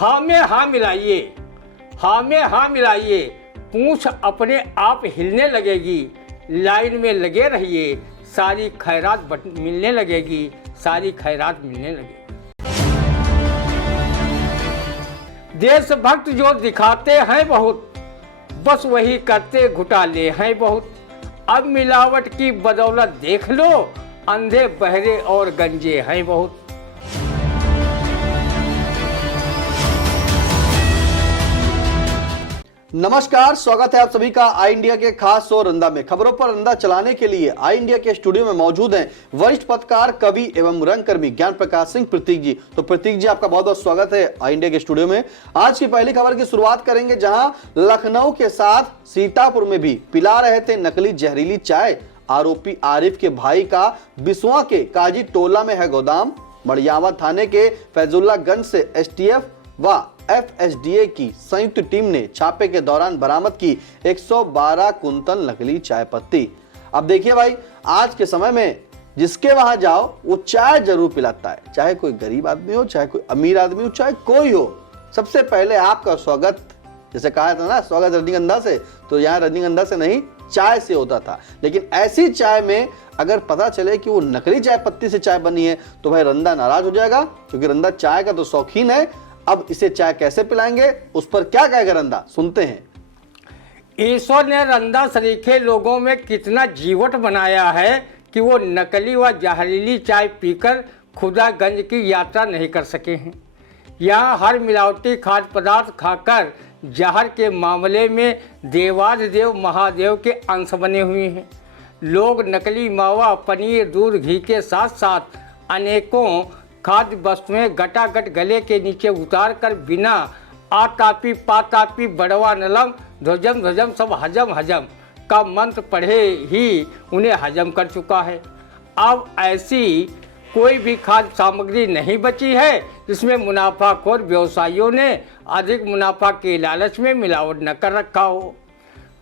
हाँ में हाँ मिलाइए, हाँ में हाँ मिलाइए, पूंछ अपने आप हिलने लगेगी, लाइन में लगे रहिए, सारी खैरात मिलने लगेगी, सारी खैरात मिलने लगेगी। देशभक्त जो दिखाते हैं बहुत, बस वही करते घुटाले हैं बहुत। अब मिलावट की बदौलत देख लो, अंधे बहरे और गंजे हैं बहुत। नमस्कार, स्वागत है आप सभी का आई इंडिया के खास शो रंदा में। खबरों पर रंदा चलाने के लिए आई इंडिया के स्टूडियो में मौजूद हैं वरिष्ठ पत्रकार, कवि एवं रंगकर्मी ज्ञान प्रकाश सिंह प्रतीक जी। तो प्रतीक जी, आपका बहुत बहुत स्वागत है आई इंडिया के स्टूडियो में। आज की पहली खबर की शुरुआत करेंगे, जहां लखनऊ के साथ सीतापुर में भी पिला रहे थे नकली जहरीली चाय। आरोपी आरिफ के भाई का बिसवा के काजी टोला में है गोदाम। मड़ियावा थाने के फैजुल्लागंज से एसटीएफ व एफएसडीए की संयुक्त टीम ने छापे के दौरान बरामद की 112 कुंतल नकली चाय पत्ती। अब देखिए भाई, आज के समय में जिसके वहां जाओ वो चाय जरूर पिलाता है, चाहे कोई गरीब आदमी हो, चाहे कोई अमीर आदमी हो, चाहे कोई हो। सबसे पहले आपका स्वागत, जैसे कहा था ना, स्वागत रजनीगंधा से, तो यहाँ रजनीगंधा से नहीं, चाय से होता था। लेकिन ऐसी चाय में अगर पता चले कि वो नकली चाय पत्ती से चाय बनी है तो भाई रंदा नाराज हो जाएगा, क्योंकि रंदा चाय का तो शौकीन है। अब इसे चाय कैसे पिलाएंगे, उस पर क्या कहेगा रंदा, सुनते हैं। ईश्वर ने रंदा सरीखे लोगों में कितना जीवट बनाया है कि वो नकली व जहरीली चाय पीकर खुदागंज की यात्रा नहीं कर सके हैं। यहाँ हर मिलावटी खाद्य पदार्थ खाकर जहर के मामले में देवाधिदेव महादेव के अंश बने हुए हैं। लोग नकली मावा, पनीर, दूध, घी के साथ साथ अनेकों खाद्य वस्तुएं गटागट गले के नीचे उतार कर बिना आतापी पातापी बड़वा नलम ध्वजम ध्वजम सब हजम हजम का मंत्र पढ़े ही उन्हें हजम कर चुका है। अब ऐसी कोई भी खाद्य सामग्री नहीं बची है जिसमें मुनाफाखोर व्यवसायियों ने अधिक मुनाफा के लालच में मिलावट न कर रखा हो।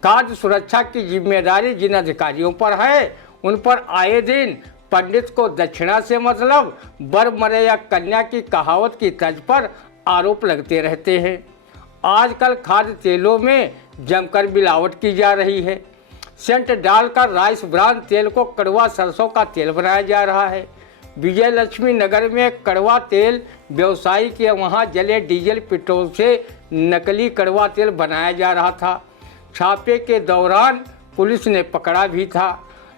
खाद्य सुरक्षा की जिम्मेदारी जिन अधिकारियों पर है, उन पर आए दिन पंडित को दक्षिणा से मतलब वर मरे या कन्या की कहावत की तर्ज पर आरोप लगते रहते हैं। आजकल खाद्य तेलों में जमकर मिलावट की जा रही है। सेंट डालकर राइस ब्रान तेल को कड़वा सरसों का तेल बनाया जा रहा है। विजय लक्ष्मी नगर में कड़वा तेल व्यवसायी के वहाँ जले डीजल पेट्रोल से नकली कड़वा तेल बनाया जा रहा था। छापे के दौरान पुलिस ने पकड़ा भी था,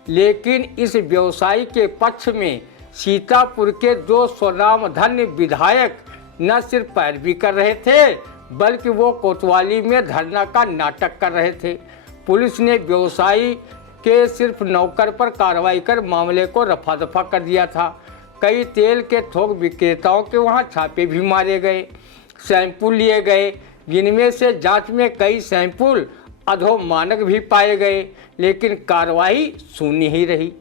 लेकिन इस व्यवसायी के पक्ष में सीतापुर के 2 स्वनामधन्य विधायक न सिर्फ पैरवी कर रहे थे, बल्कि वो कोतवाली में धरना का नाटक कर रहे थे। पुलिस ने व्यवसायी के सिर्फ नौकर पर कार्रवाई कर मामले को रफा दफा कर दिया था। कई तेल के थोक विक्रेताओं के वहाँ छापे भी मारे गए, सैंपल लिए गए, जिनमें से जांच में कई सैंपल अधोमानक भी पाए गए, लेकिन कार्रवाई शून्य ही रही।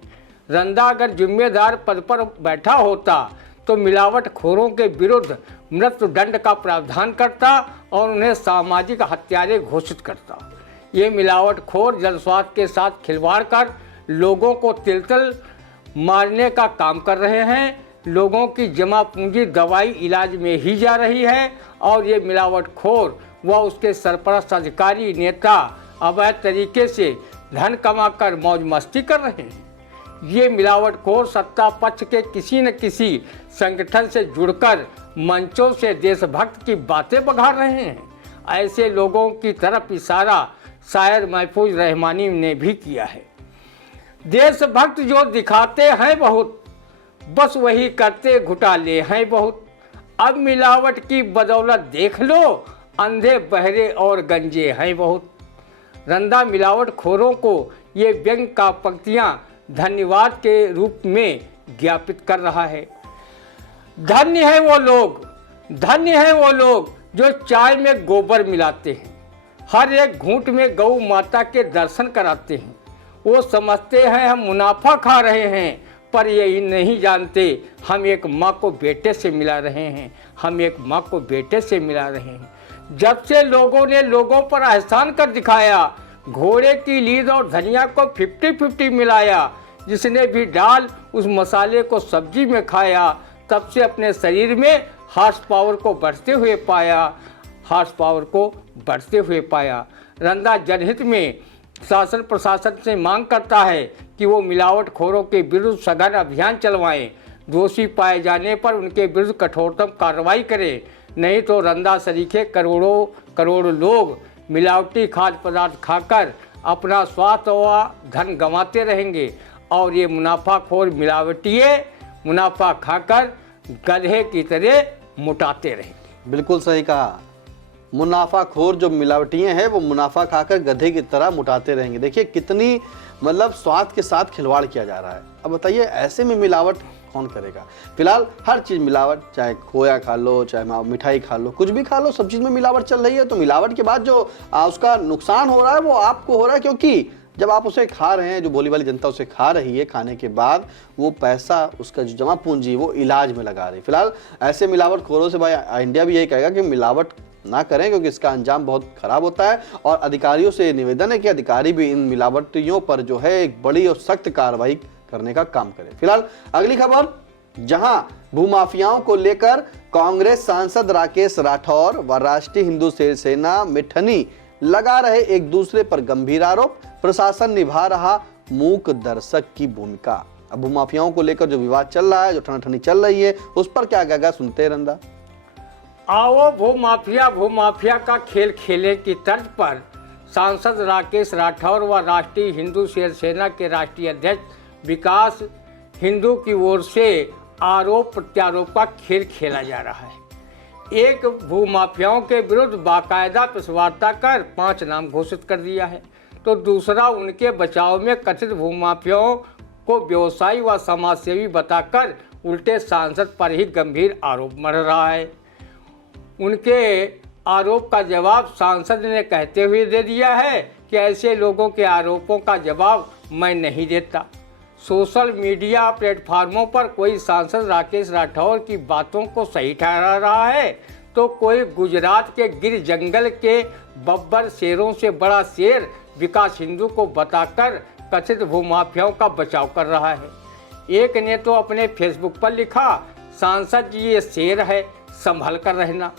रंदा अगर जिम्मेदार पद पर बैठा होता तो मिलावटखोरों के विरुद्ध मृत्युदंड का प्रावधान करता और उन्हें सामाजिक हत्यारे घोषित करता। ये मिलावटखोर जनस्वास्थ्य के साथ खिलवाड़ कर लोगों को तिल मारने का काम कर रहे हैं। लोगों की जमा पूंजी दवाई इलाज में ही जा रही है और ये मिलावटखोर व उसके सरपरस्त अधिकारी नेता अवैध तरीके से धन कमाकर मौज मस्ती कर रहे हैं। ये मिलावटखोर सत्ता पक्ष के किसी न किसी संगठन से जुड़कर मंचों से देशभक्त की बातें बघार रहे हैं। ऐसे लोगों की तरफ इशारा शायर महफूज रहमानी ने भी किया है। देशभक्त जो दिखाते हैं बहुत, बस वही करते घुटाले हैं बहुत। अब मिलावट की बदौलत देख लो, अंधे बहरे और गंजे हैं बहुत। रंदा मिलावटखोरों को ये व्यंग का पंक्तियाँ धन्यवाद के रूप में ज्ञापित कर रहा है। धन्य है वो लोग, धन्य है वो लोग जो चाय में गोबर मिलाते हैं, हर एक घूंट में गौ माता के दर्शन कराते हैं। वो समझते हैं हम मुनाफा खा रहे हैं, पर ये नहीं जानते हम एक माँ को बेटे से मिला रहे हैं, हम एक माँ को बेटे से मिला रहे हैं। जब से लोगों ने लोगों पर एहसान कर दिखाया, घोड़े की लीद और धनिया को 50-50 मिलाया, जिसने भी डाल उस मसाले को सब्जी में खाया, तब से अपने शरीर में हॉर्स पावर को बढ़ते हुए पाया। रंदा जनहित में शासन प्रशासन से मांग करता है कि वो मिलावटखोरों के विरुद्ध सघन अभियान चलवाएं, दोषी पाए जाने पर उनके विरुद्ध कठोरतम कार्रवाई करें, नहीं तो रंदा सरीखे करोड़ लोग मिलावटी खाद्य पदार्थ खाकर अपना स्वास्थ्य व धन गंवाते रहेंगे और ये मुनाफाखोर मिलावटिए मुनाफा खाकर गधे की तरह मुटाते रहेंगे। बिल्कुल सही कहा। मुनाफाखोर जो मिलावटियां हैं वो मुनाफा खाकर गधे की तरह मुटाते रहेंगे। देखिए कितनी मतलब स्वाद के साथ खिलवाड़ किया जा रहा है। अब बताइए ऐसे में मिलावट कौन करेगा। फिलहाल हर चीज़ मिलावट, चाहे खोया खा लो, चाहे मिठाई खा लो, कुछ भी खा लो, सब चीज़ में मिलावट चल रही है। तो मिलावट के बाद जो उसका नुकसान हो रहा है वो आपको हो रहा है, क्योंकि जब आप उसे खा रहे हैं, जो भोली भाली जनता उसे खा रही है, खाने के बाद वो पैसा, उसका जो जमा पूंजी वो इलाज में लगा रही है। फिलहाल ऐसे मिलावटखोरों से भाई इंडिया भी यही कहेगा कि मिलावट ना करें, क्योंकि इसका अंजाम बहुत खराब होता है। और अधिकारियों से निवेदन है कि अधिकारी भी इन मिलावटियों पर जो है एक बड़ी और सख्त कार्रवाई करने का काम करें। फिलहाल अगली खबर, जहां भूमाफियाओं को लेकर कांग्रेस सांसद राकेश राठौर व राष्ट्रीय हिंदू सेना मिठनी लगा रहे एक दूसरे पर गंभीर आरोप, प्रशासन निभा रहा मूक दर्शक की भूमिका। अब भूमाफियाओं को लेकर जो विवाद चल रहा है, जो ठनाठनी चल रही है, उस पर क्या कहेगा सुनते हैं रंदा। आओ भूमाफिया का खेल खेले की तर्ज पर सांसद राकेश राठौर व राष्ट्रीय हिंदू सेना के राष्ट्रीय अध्यक्ष विकास हिंदू की ओर से आरोप प्रत्यारोप का खेल खेला जा रहा है। एक भूमाफियाओं के विरुद्ध बाकायदा प्रेस वार्ता कर 5 नाम घोषित कर दिया है, तो दूसरा उनके बचाव में कथित भूमाफियाओं को व्यवसायी व समाजसेवी बताकर उल्टे सांसद पर ही गंभीर आरोप मढ़ रहा है। उनके आरोप का जवाब सांसद ने कहते हुए दे दिया है कि ऐसे लोगों के आरोपों का जवाब मैं नहीं देता। सोशल मीडिया प्लेटफार्मों पर कोई सांसद राकेश राठौर की बातों को सही ठहरा रहा है, तो कोई गुजरात के गिर जंगल के बब्बर शेरों से बड़ा शेर विकास हिंदू को बताकर कथित भूमाफियाओं का बचाव कर रहा है। एक ने तो अपने फेसबुक पर लिखा, सांसद जी ये शेर है, संभल कर रहना।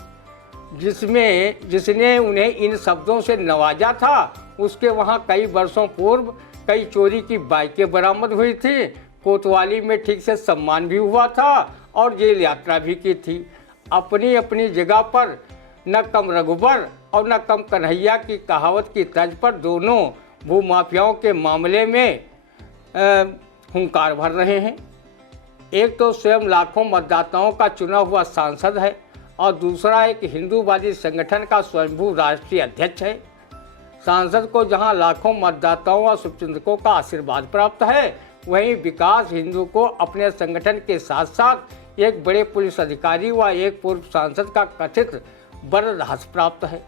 जिसने उन्हें इन शब्दों से नवाजा था, उसके वहाँ कई वर्षों पूर्व कई चोरी की बाइकें बरामद हुई थी, कोतवाली में ठीक से सम्मान भी हुआ था और जेल यात्रा भी की थी। अपनी अपनी जगह पर न कम रघुबर और न कम कन्हैया की कहावत की तर्ज पर दोनों भूमाफियाओं के मामले में हुंकार भर रहे हैं। एक तो स्वयं लाखों मतदाताओं का चुना हुआ सांसद है और दूसरा एक हिंदूवादी संगठन का स्वयंभू राष्ट्रीय अध्यक्ष है। सांसद को जहां लाखों मतदाताओं और शुभचिंतकों का आशीर्वाद प्राप्त है, वहीं विकास हिंदू को अपने संगठन के साथ साथ एक बड़े पुलिस अधिकारी व एक पूर्व सांसद का कथित बरदास्त प्राप्त है।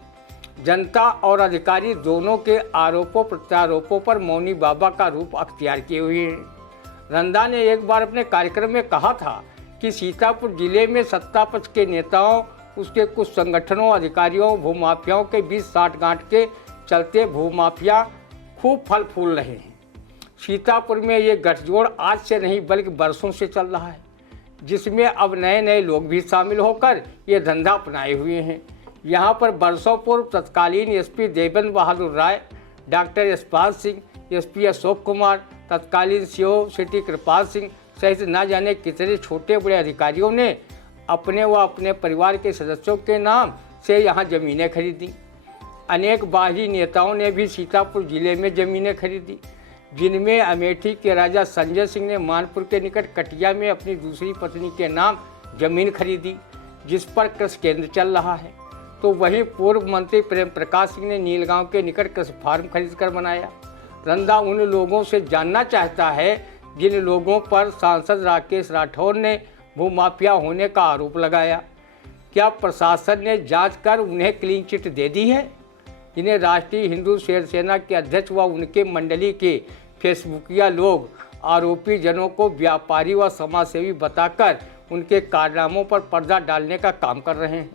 जनता और अधिकारी दोनों के आरोपों प्रत्यारोपों पर मौनी बाबा का रूप अख्तियार किए हुए हैं। रंदा ने एक बार अपने कार्यक्रम में कहा था कि सीतापुर जिले में सत्ता पक्ष के नेताओं, उसके कुछ संगठनों, अधिकारियों, भूमाफियाओं के बीच साठगांठ के चलते भूमाफिया खूब फल फूल रहे हैं। सीतापुर में ये गठजोड़ आज से नहीं बल्कि बरसों से चल रहा है, जिसमें अब नए नए लोग भी शामिल होकर ये धंधा अपनाए हुए हैं। यहाँ पर बरसों पूर्व तत्कालीन एसपी देवेंद्र बहादुर राय, डॉक्टर यशपाल सिंह, एसपी अशोक कुमार, तत्कालीन सीओ सिटी कृपाल सिंह सहित न जाने कितने छोटे बड़े अधिकारियों ने अपने व अपने परिवार के सदस्यों के नाम से यहाँ ज़मीनें खरीदी। अनेक बागी नेताओं ने भी सीतापुर जिले में ज़मीनें खरीदी, जिनमें अमेठी के राजा संजय सिंह ने मानपुर के निकट कटिया में अपनी दूसरी पत्नी के नाम जमीन खरीदी, जिस पर कृषि केंद्र चल रहा है। तो वहीं पूर्व मंत्री प्रेम प्रकाश सिंह ने नीलगांव के निकट कृषि फार्म खरीद कर बनाया। रंदा उन लोगों से जानना चाहता है जिन लोगों पर सांसद राकेश राठौर ने भूमाफिया होने का आरोप लगाया। क्या प्रशासन ने जांच कर उन्हें क्लीन चिट दे दी है? जिन्हें राष्ट्रीय हिंदू सेना के अध्यक्ष व उनके मंडली के फेसबुकिया लोग आरोपी जनों को व्यापारी व समाजसेवी बताकर उनके कारनामों पर पर्दा डालने का काम कर रहे हैं।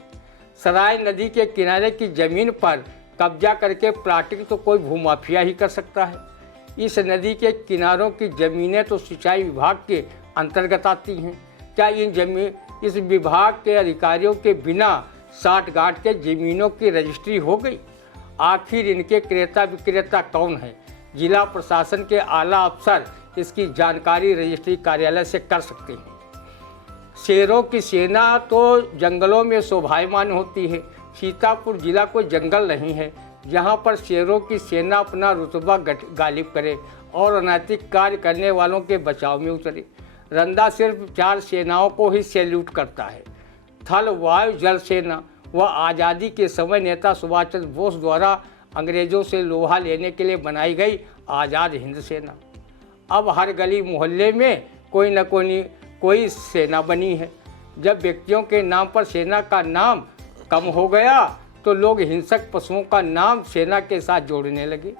सराय नदी के किनारे की जमीन पर कब्जा करके प्लाटिंग तो कोई भूमाफिया ही कर सकता है। इस नदी के किनारों की ज़मीनें तो सिंचाई विभाग के अंतर्गत आती हैं। क्या इन इस विभाग के अधिकारियों के बिना साठगांठ के जमीनों की रजिस्ट्री हो गई। आखिर इनके क्रेता विक्रेता कौन है? जिला प्रशासन के आला अफसर इसकी जानकारी रजिस्ट्री कार्यालय से कर सकते हैं। शेरों की सेना तो जंगलों में शोभायमान होती है। सीतापुर जिला कोई जंगल नहीं है जहां पर शेरों की सेना अपना रुतबा गालिब करे और अनैतिक कार्य करने वालों के बचाव में उतरे। रंदा सिर्फ 4 सेनाओं को ही सैल्यूट करता है, थल, वायु, जल सेना। वह आज़ादी के समय नेता सुभाष चंद्र बोस द्वारा अंग्रेज़ों से लोहा लेने के लिए बनाई गई आज़ाद हिंद सेना। अब हर गली मोहल्ले में कोई न कोई सेना बनी है। जब व्यक्तियों के नाम पर सेना का नाम कम हो गया तो लोग हिंसक पशुओं का नाम सेना के साथ जोड़ने लगे।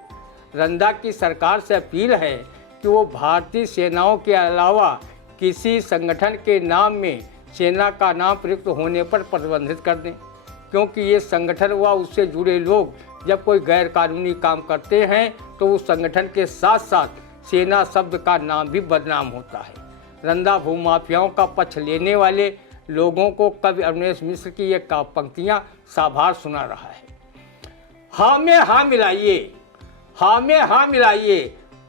रंदा की सरकार से अपील है कि वो भारतीय सेनाओं के अलावा किसी संगठन के नाम में सेना का नाम प्रयुक्त होने पर प्रतिबंधित कर दें, क्योंकि ये संगठन व उससे जुड़े लोग जब कोई गैरकानूनी काम करते हैं तो उस संगठन के साथ साथ सेना शब्द का नाम भी बदनाम होता है। रंदा भूमाफियाओं का पक्ष लेने वाले लोगों को कवि अवनीश मिश्र की ये काव्य पंक्तियाँ साभार सुना रहा है। हाँ में हाँ मिलाइए, हाँ में हाँ मिलाइए,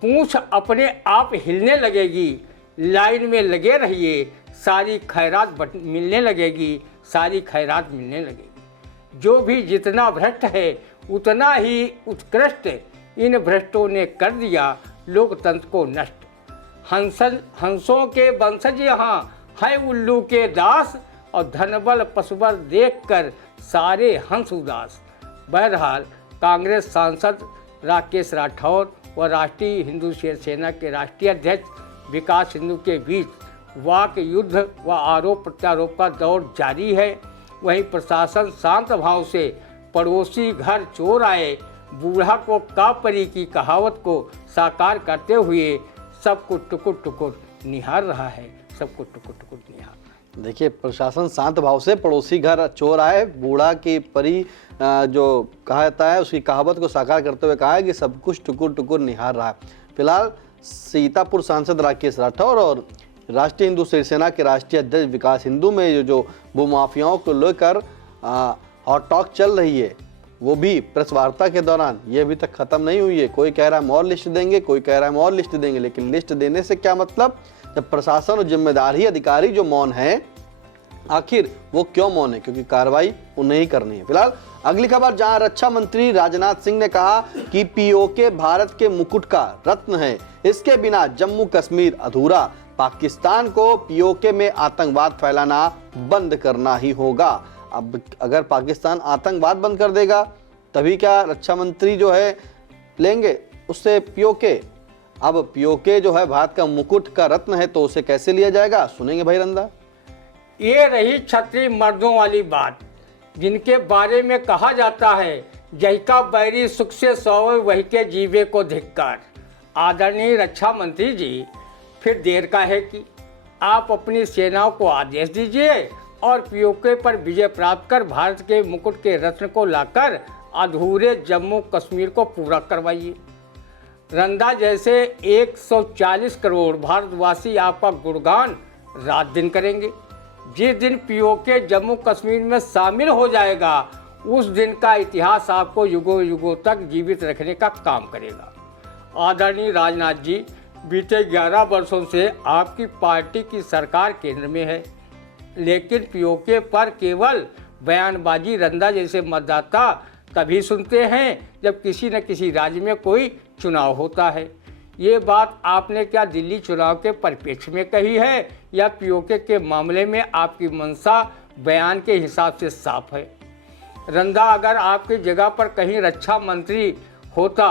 पूंछ अपने आप हिलने लगेगी, लाइन में लगे रहिए, सारी खैरात मिलने लगेगी, सारी खैरात मिलने लगेगी। जो भी जितना भ्रष्ट है उतना ही उत्कृष्ट इन भ्रष्टों ने कर दिया लोकतंत्र को नष्ट। हंसों के वंशज यहाँ है उल्लू के दास, और धनबल पशुबल देखकर सारे हंस उदास। बहरहाल कांग्रेस सांसद राकेश राठौर व राष्ट्रीय हिंदू शेर सेना के राष्ट्रीय अध्यक्ष विकास हिंदू के बीच वाक युद्ध व आरोप प्रत्यारोप का दौर जारी है। वहीं प्रशासन शांत भाव से पड़ोसी घर चोर आए बूढ़ा को का परी की कहावत को साकार करते हुए सबको टुकुर टुकुर निहार रहा है, सबको टुकुर टुकुर निहार। देखिए, प्रशासन शांत भाव से पड़ोसी घर चोर आए बूढ़ा की परी जो कहा जाता है उसकी कहावत को साकार करते हुए कहा है कि सब कुछ टुकुर टुकुर निहार रहा है। फिलहाल सीतापुर सांसद राकेश राठौर और राष्ट्रीय हिंदू शिवसेना के राष्ट्रीय अध्यक्ष विकास हिंदू में जो भूमाफियाओं को लेकर हॉट टॉक चल रही है, वो भी प्रेस वार्ता के दौरान ये अभी तक खत्म नहीं हुई है। कोई कह रहा है हम और लिस्ट देंगे, कोई कह रहा है हम और लिस्ट देंगे, लेकिन लिस्ट देने से क्या मतलब जब प्रशासन और जिम्मेदारी अधिकारी जो मौन है, आखिर वो क्यों मौन है? क्योंकि कार्रवाई उन्हें ही करनी है। फिलहाल अगली खबर, जहां रक्षा मंत्री राजनाथ सिंह ने कहा कि पीओके भारत के मुकुट का रत्न है, इसके बिना जम्मू कश्मीर अधूरा, पाकिस्तान को पीओके में आतंकवाद फैलाना बंद करना ही होगा। अब अगर पाकिस्तान आतंकवाद बंद कर देगा तभी क्या रक्षा मंत्री जो है लेंगे उससे पीओके? अब पीओके जो है भारत का मुकुट का रत्न है तो उसे कैसे लिया जाएगा, सुनेंगे भाई रंदा। ये रही क्षत्रिय मर्दों वाली बात जिनके बारे में कहा जाता है जय का बैरी सुख से सोवे वही के जीवे को धिक्कार। आदरणीय रक्षा मंत्री जी, फिर देर का है कि आप अपनी सेनाओं को आदेश दीजिए और पीओके पर विजय प्राप्त कर भारत के मुकुट के रत्न को लाकर अधूरे जम्मू कश्मीर को पूरा करवाइए। रंदा जैसे 140 करोड़ भारतवासी आपका गुणगान रात दिन करेंगे। जिस दिन पीओके जम्मू कश्मीर में शामिल हो जाएगा उस दिन का इतिहास आपको युगों युगों तक जीवित रखने का काम करेगा। आदरणीय राजनाथ जी, बीते 11 वर्षों से आपकी पार्टी की सरकार केंद्र में है, लेकिन पीओके पर केवल बयानबाजी रंदा जैसे मतदाता तभी सुनते हैं जब किसी न किसी राज्य में कोई चुनाव होता है। ये बात आपने क्या दिल्ली चुनाव के परिप्रेक्ष्य में कही है या पीओके के मामले में आपकी मंशा बयान के हिसाब से साफ है? रंदा, अगर आपकी जगह पर कहीं रक्षा मंत्री होता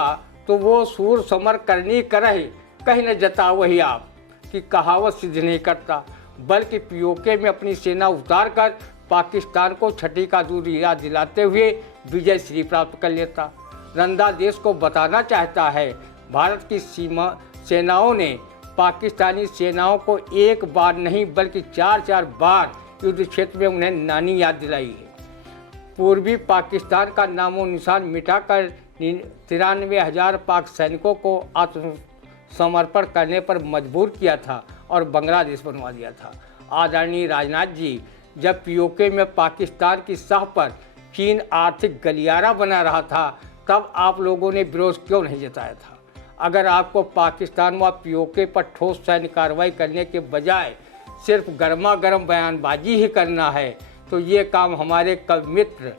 तो वो सूर समर करनी करही कहीं न जता वही आप की कहावत सिद्ध नहीं करता, बल्कि पीओके में अपनी सेना उतार कर पाकिस्तान को छठी का दूध याद दिलाते हुए विजय श्री प्राप्त कर लेता। रंदा देश को बताना चाहता है भारत की सेनाओं ने पाकिस्तानी सेनाओं को एक बार नहीं बल्कि 4 बार युद्ध क्षेत्र में उन्हें नानी याद दिलाई है। पूर्वी पाकिस्तान का नामो निशान मिटाकर 93,000 पाक सैनिकों को आत्मसमर्पण करने पर मजबूर किया था और बांग्लादेश बनवा दिया था। आदरणीय राजनाथ जी, जब पीओके में पाकिस्तान की सह पर चीन आर्थिक गलियारा बना रहा था, तब आप लोगों ने विरोध क्यों नहीं जताया था? अगर आपको पाकिस्तान व पीओके पर ठोस सैन्य कार्रवाई करने के बजाय सिर्फ गर्मा गर्म बयानबाजी ही करना है, तो ये काम हमारे कवि मित्र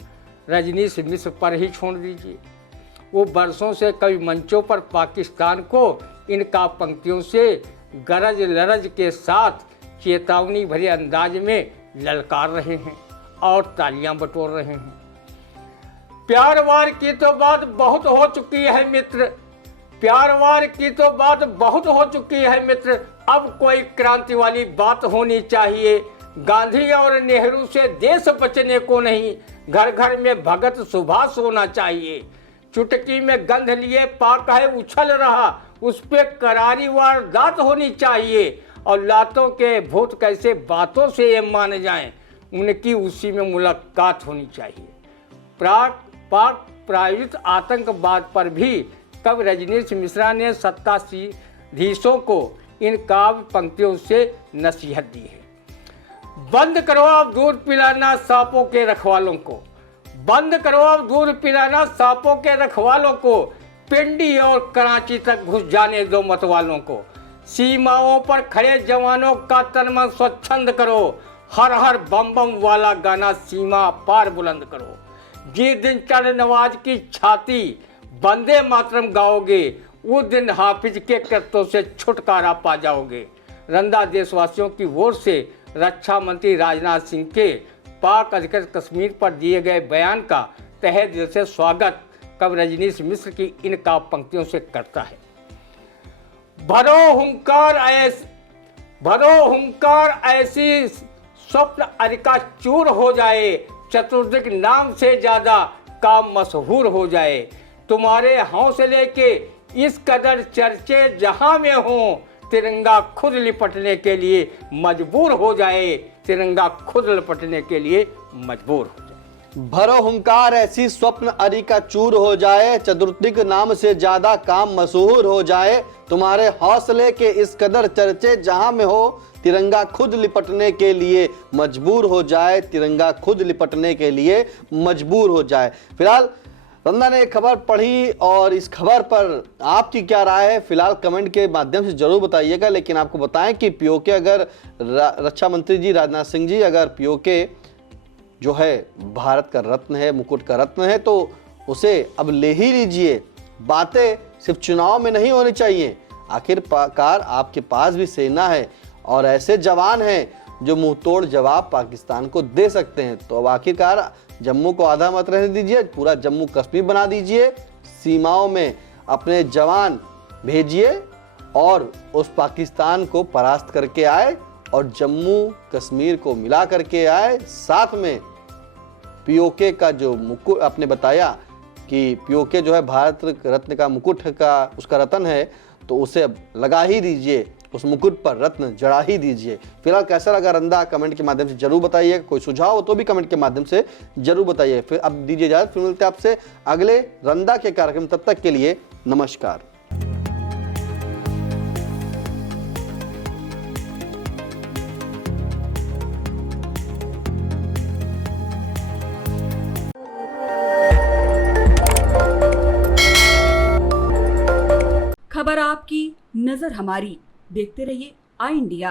रजनीश मिश्र पर ही छोड़ दीजिए। वो बरसों से कवि मंचों पर पाकिस्तान को इन काव्य पंक्तियों से गरज लरज के साथ चेतावनी भरे अंदाज में ललकार रहे हैं और तालियां बटोर रहे हैं। प्यार वार की तो बात बहुत हो चुकी है मित्र, प्यार वार की तो बात बहुत हो चुकी है मित्र, अब कोई क्रांति वाली बात होनी चाहिए। गांधी और नेहरू से देश बचने को नहीं, घर घर में भगत सुभाष होना चाहिए। चुटकी में गंध लिए पाक है उछल रहा, उस पे करारी वारदात होनी चाहिए। और लातों के भूत कैसे बातों से ये मान जाएं, उनकी उसी में मुलाकात होनी चाहिए। पाक प्रायोजित आतंकवाद पर भी कवि रजनीश मिश्रा ने सत्ताधीशों को इन काव्य पंक्तियों से नसीहत दी है। बंद करो अब दूध पिलाना सांपों के रखवालों को, बंद करो अब दूध पिलाना सांपों के रखवालों को, पिंडी और कराची तक घुस जाने दो मतवालों को। सीमाओं पर खड़े जवानों का तन मन स्वच्छंद करो, हर हर बम बम वाला गाना सीमा पार बुलंद करो। जिस दिन चढ़ नवाज की छाती वंदे मातरम गाओगे, उस दिन हाफिज के कृत्यों से छुटकारा पा जाओगे। रंदा देशवासियों की ओर से रक्षा मंत्री राजनाथ सिंह के पाक अधिकृत कश्मीर पर दिए गए बयान का तहे दिल से स्वागत कवि रजनीश मिश्र की इन काव्य पंक्तियों से करता है। भरो हुंकार ऐसी स्वप्न अरिका चूर हो जाए, चतुर्दिक नाम से ज्यादा काम मशहूर हो जाए। तुम्हारे हौसले के इस कदर चर्चे जहां में हो, तिरंगा खुद लिपटने के लिए मजबूर हो जाए, तिरंगा खुद लिपटने के लिए मजबूर हो जाए। भरो हुंकार ऐसी स्वप्न अरिका चूर हो जाए, चतुर्दिक नाम से ज्यादा काम मशहूर हो जाए। तुम्हारे हौसले के इस कदर चर्चे जहां में हो, तिरंगा खुद लिपटने के लिए मजबूर हो जाए, तिरंगा खुद लिपटने के लिए मजबूर हो जाए। फिलहाल रंदा ने एक खबर पढ़ी और इस खबर पर आपकी क्या राय है, फिलहाल कमेंट के माध्यम से जरूर बताइएगा। लेकिन आपको बताएं कि पीओके अगर रक्षा मंत्री जी राजनाथ सिंह जी, अगर पीओके जो है भारत का रत्न है, मुकुट का रत्न है, तो उसे अब ले ही लीजिए। बातें सिर्फ चुनाव में नहीं होनी चाहिए। आखिरकार आपके पास भी सेना है और ऐसे जवान हैं जो मुंह तोड़ जवाब पाकिस्तान को दे सकते हैं। तो अब आखिरकार जम्मू को आधा मत रहने दीजिए, पूरा जम्मू कश्मीर बना दीजिए, सीमाओं में अपने जवान भेजिए और उस पाकिस्तान को परास्त करके आए और जम्मू कश्मीर को मिला करके आए। साथ में पीओके का जो मुकुट आपने बताया कि पीओके जो है भारत रत्न का मुकुट का उसका रत्न है, तो उसे लगा ही दीजिए, उस मुकुट पर रत्न जड़ा ही दीजिए। फिलहाल कैसा लगा रंदा, कमेंट के माध्यम से जरूर बताइए। कोई सुझाव हो तो भी कमेंट के माध्यम से जरूर बताइए। फिर अब दीजिए इजाजत, फिर मिलते हैं आपसे अगले रंदा के कार्यक्रम। तब तक के लिए नमस्कार। खबर आपकी, नजर हमारी। देखते रहिए आई इंडिया।